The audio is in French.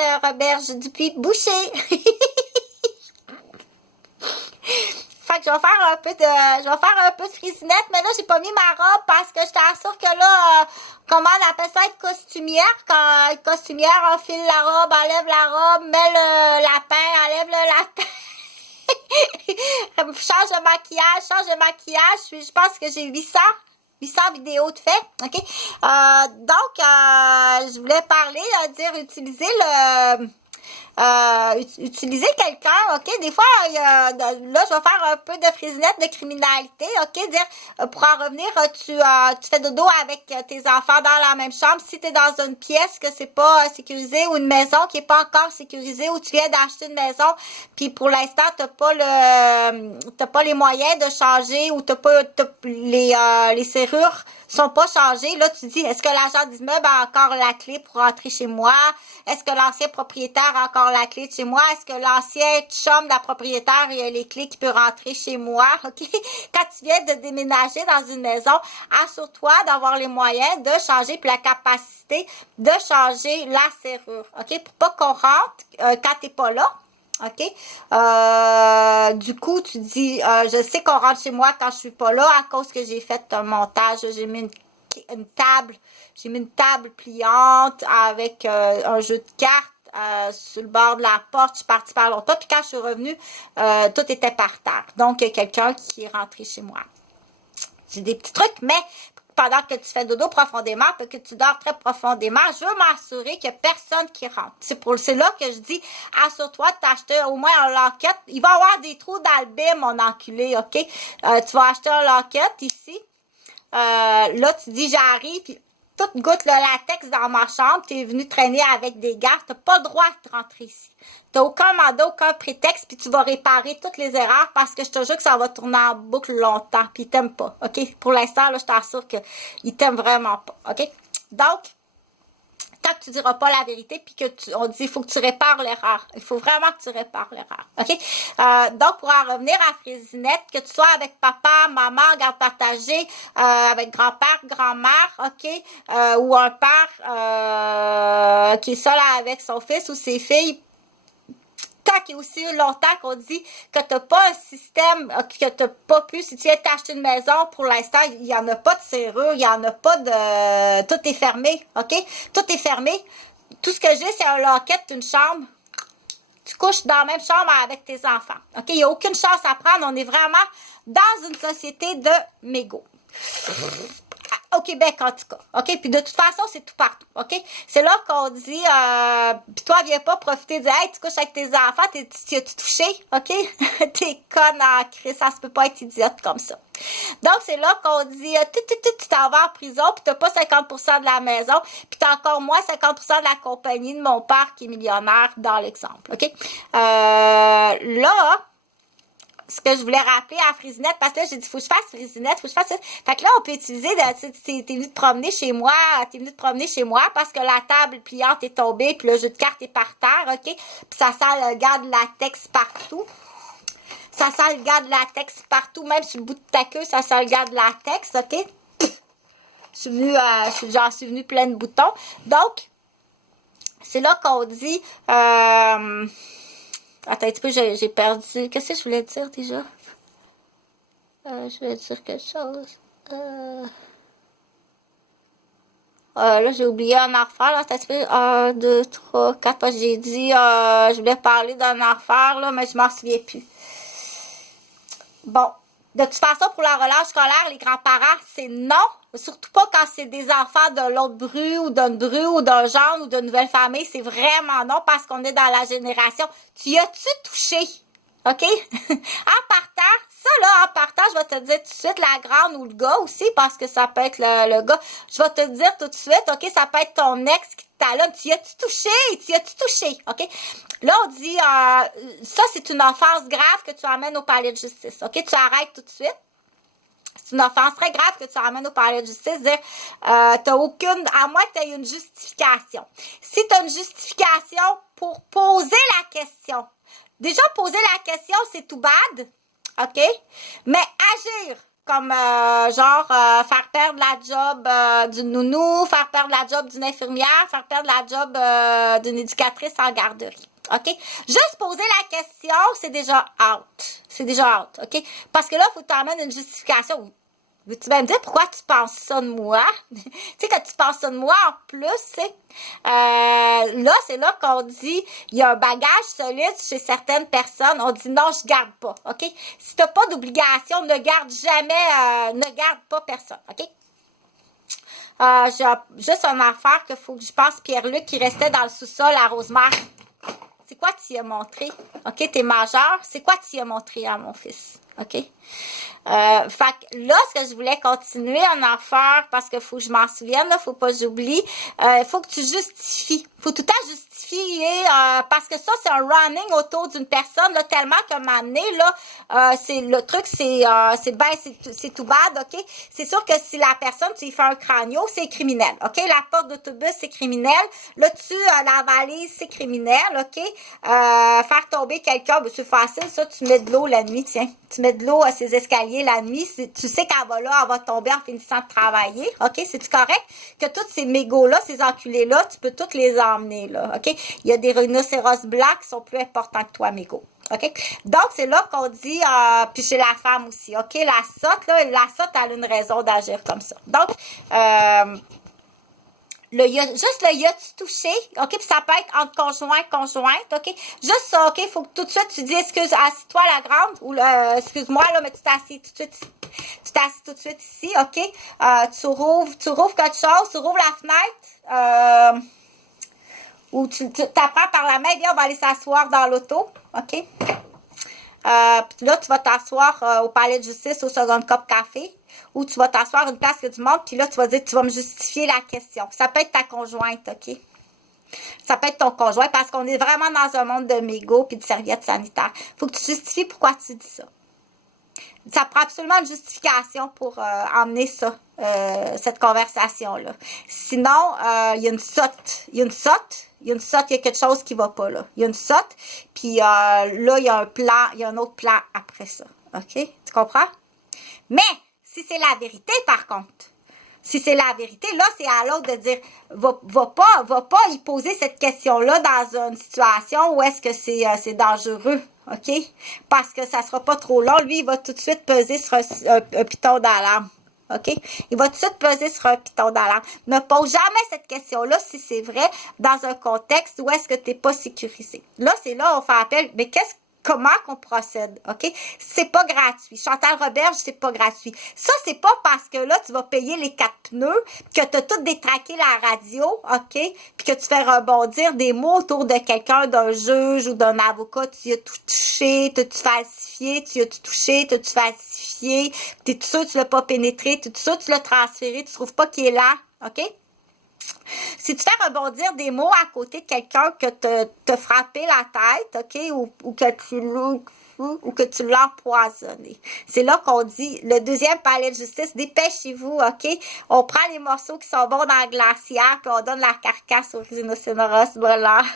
le Roberge Dupuis-Boucher. Fait que je vais faire un peu de frisinette, mais là, j'ai pas mis ma robe parce que je t'assure que là, comment on appelle ça, être costumière? Quand être costumière, enfile la robe, enlève la robe, met le lapin, enlève le lapin. change de maquillage. Je pense que j'ai 800 vidéos de fait, ok? Donc, je voulais parler, dire utiliser quelqu'un, ok? Des fois, là, je vais faire un peu de frisinette de criminalité, ok? Dire, pour en revenir, tu fais dodo avec tes enfants dans la même chambre. Si tu es dans une pièce que c'est pas sécurisé ou une maison qui est pas encore sécurisée ou tu viens d'acheter une maison, puis pour l'instant, t'as pas les moyens de changer ou les serrures sont pas changées. Là, tu dis, est-ce que l'agent d'immeuble a encore la clé pour rentrer chez moi? Est-ce que l'ancien propriétaire a encore la clé de chez moi? Est-ce que l'ancien chum de la propriétaire il a les clés qui peut rentrer chez moi? OK? Quand tu viens de déménager dans une maison, assure-toi d'avoir les moyens de changer puis la capacité de changer la serrure. OK? Pour pas qu'on rentre quand t'es pas là. OK? Du coup, tu dis, je sais qu'on rentre chez moi quand je suis pas là à cause que j'ai fait un montage. J'ai mis une table. J'ai mis une table pliante avec un jeu de cartes sur le bord de la porte. Je suis partie par l'autre. Puis quand je suis revenue, tout était par terre. Donc, il y a quelqu'un qui est rentré chez moi. C'est des petits trucs, mais pendant que tu fais dodo profondément, que tu dors très profondément, je veux m'assurer qu'il n'y a personne qui rentre. C'est là que je dis, assure-toi de t'acheter au moins un locket. Il va y avoir des trous dans le baie, mon enculé, OK? Tu vas acheter un locket ici. Là, tu dis, j'arrive, puis tout goûte le latex dans ma chambre, tu es venu traîner avec des gars, tu n'as pas le droit de rentrer ici. Tu n'as aucun mandat, aucun prétexte, puis tu vas réparer toutes les erreurs parce que je te jure que ça va tourner en boucle longtemps, puis ils t'aiment pas, OK? Pour l'instant, là, je t'assure qu'ils t'aiment vraiment pas, OK? Donc, tant que tu diras pas la vérité, puis on dit, il faut que tu répares l'erreur. Il faut vraiment que tu répares l'erreur. OK? Donc, pour en revenir à Frisinette, que tu sois avec papa, maman, garde partagée, avec grand-père, grand-mère, OK? Ou un père qui est seul avec son fils ou ses filles, tant qu'il y a aussi longtemps qu'on dit que tu n'as pas un système, que tu n'as pas pu, si tu viens t'acheter une maison, pour l'instant, il n'y en a pas de serrure, il n'y en a pas de... Tout est fermé, OK? Tout est fermé. Tout ce que j'ai, c'est un locket, une chambre. Tu couches dans la même chambre avec tes enfants, OK? Il n'y a aucune chance à prendre. On est vraiment dans une société de mégots. Au Québec, en tout cas. OK? Puis de toute façon, c'est tout partout. OK? C'est là qu'on dit, puis toi, viens pas profiter de dire, hey, tu couches avec tes enfants, tu as-tu touché? OK? T'es conne en crise, ça se peut pas être idiote comme ça. Donc, c'est là qu'on dit, tu t'en vas en prison, puis t'as pas 50% de la maison, puis t'as encore moins 50% de la compagnie de mon père qui est millionnaire dans l'exemple. OK? Là, ce que je voulais rappeler à Frisinette, parce que là, j'ai dit, faut que je fasse Frisinette, faut que je fasse ça. Fait que là, on peut utiliser, t'es venu te promener chez moi, parce que la table pliante est tombée, puis le jeu de cartes est par terre, OK? Puis ça sent le gars de latex partout. Ça sent le gars de latex partout, même sur le bout de ta queue, ça sent le gars de latex, OK? J'en suis venue plein de boutons. Donc, c'est là qu'on dit, attends un petit peu, j'ai perdu. Qu'est-ce que je voulais dire déjà? Je voulais dire quelque chose. Là, j'ai oublié un affaire. Là, attends un petit peu. 1, 2, 3, 4. Parce que j'ai dit, je voulais parler d'un affaire, là, mais je m'en souviens plus. Bon. De toute façon, pour la relâche scolaire, les grands-parents, c'est non. Surtout pas quand c'est des enfants de l'autre bru ou d'un genre ou d'une nouvelle famille. C'est vraiment non parce qu'on est dans la génération. Tu as-tu touché? OK? En partant, en partant, je vais te dire tout de suite la grande ou le gars aussi parce que ça peut être le gars. Je vais te dire tout de suite, OK? Ça peut être ton ex qui te talonne. Tu as-tu touché? OK? Là, on dit, ça, c'est une offense grave que tu amènes au palais de justice. OK? Tu arrêtes tout de suite. C'est une offense très grave que tu amènes au palais de justice. Dire, t'as aucune, à moins que tu aies une justification. Si tu as une justification pour poser la question, déjà poser la question, c'est tout bad. OK? Mais agir comme faire perdre la job d'une nounou, faire perdre la job d'une infirmière, faire perdre la job d'une éducatrice en garderie. OK? Juste poser la question, c'est déjà out. C'est déjà out, OK? Parce que là, il faut t'emmener une justification. Veux-tu bien me dire pourquoi tu penses ça de moi? Tu sais, que tu penses ça de moi en plus, tu sais. Là, c'est là qu'on dit, il y a un bagage solide chez certaines personnes. On dit non, je garde pas, OK? Si t'as pas d'obligation, ne garde jamais, ne garde pas personne, OK? J'ai juste une affaire qu'il faut que je passe Pierre-Luc qui restait dans le sous-sol à Rosemère. C'est quoi tu y as montré? OK, t'es majeur. C'est quoi tu y as montré à mon fils? OK? Fait que là, ce que je voulais continuer en affaire, parce qu'il faut que je m'en souvienne, là, faut pas que j'oublie, faut que tu justifies. Faut tout le temps justifier, parce que ça, c'est un running autour d'une personne, là, tellement qu'à un moment donné, là, c'est, le truc, c'est tout bad, OK? C'est sûr que si la personne, tu lui fais un crânio, c'est criminel, OK? La porte d'autobus, c'est criminel. Là, la valise, c'est criminel, OK? Faire tomber quelqu'un, ben, c'est facile, ça, tu mets de l'eau la nuit, tiens. Tu mets de l'eau à ses escaliers la nuit, tu sais qu'elle va là, elle va tomber en finissant de travailler, OK? C'est-tu correct? Que tous ces mégots-là, ces enculés-là, tu peux tous les emmener, là, OK? Il y a des rhinocéros blancs qui sont plus importants que toi, mégots, OK? Donc, c'est là qu'on dit, puis chez la femme aussi, OK? La sotte, là, elle a une raison d'agir comme ça. Donc, juste le y-a-tu touché, OK? Puis ça peut être entre conjointe, OK? Juste ça, OK? Faut que tout de suite tu dis, excuse, assis-toi la grande, ou excuse-moi, là, mais tu t'es assis tout de suite. Tu t'es assis tout de suite ici, OK? Tu rouvres quelque chose, tu rouvres la fenêtre, ou tu t'apprends par la main, viens, on va aller s'asseoir dans l'auto, OK? Puis là, tu vas t'asseoir au palais de justice au second cup café, ou tu vas t'asseoir une place que du monde, puis là, tu vas dire, tu vas me justifier la question. Ça peut être ta conjointe, OK? Ça peut être ton conjoint, parce qu'on est vraiment dans un monde de mégots puis de serviettes sanitaires. Faut que tu justifies pourquoi tu dis ça. Ça prend absolument une justification pour emmener ça, cette conversation-là. Sinon, il y a une sotte. Il y a quelque chose qui va pas, là. Il y a une sotte, puis là, il y a un plan, il y a un autre plan après ça. OK? Tu comprends? Mais, si c'est la vérité, par contre, si c'est la vérité, là, c'est à l'autre de dire, va pas y poser cette question-là dans une situation où est-ce que c'est dangereux, OK? Parce que ça sera pas trop long. Lui, il va tout de suite peser sur un piton d'alarme, OK? Il va tout de suite peser sur un piton d'alarme. Ne pose jamais cette question-là si c'est vrai dans un contexte où est-ce que tu n'es pas sécurisé. Là, c'est là on fait appel, mais comment qu'on procède, OK? C'est pas gratuit. Chantal Roberge, c'est pas gratuit. Ça, c'est pas parce que là, tu vas payer les 4 pneus, que tu as tout détraqué la radio, OK? Puis que tu fais rebondir des mots autour de quelqu'un, d'un juge ou d'un avocat. Tu as tout touché, t'as-tu falsifié, tu as tout touché, t'as-tu falsifié, t'es tout sûr que tu l'as pas pénétré, t'es tout sûr que tu l'as transféré, tu trouves pas qu'il est là, OK? Si tu fais rebondir des mots à côté de quelqu'un que t'as frappé la tête, OK, ou que tu l'as empoisonné. C'est là qu'on dit, le deuxième palais de justice, dépêchez-vous, OK? On prend les morceaux qui sont bons dans la glacière, puis on donne la carcasse aux rhinocéros blancs.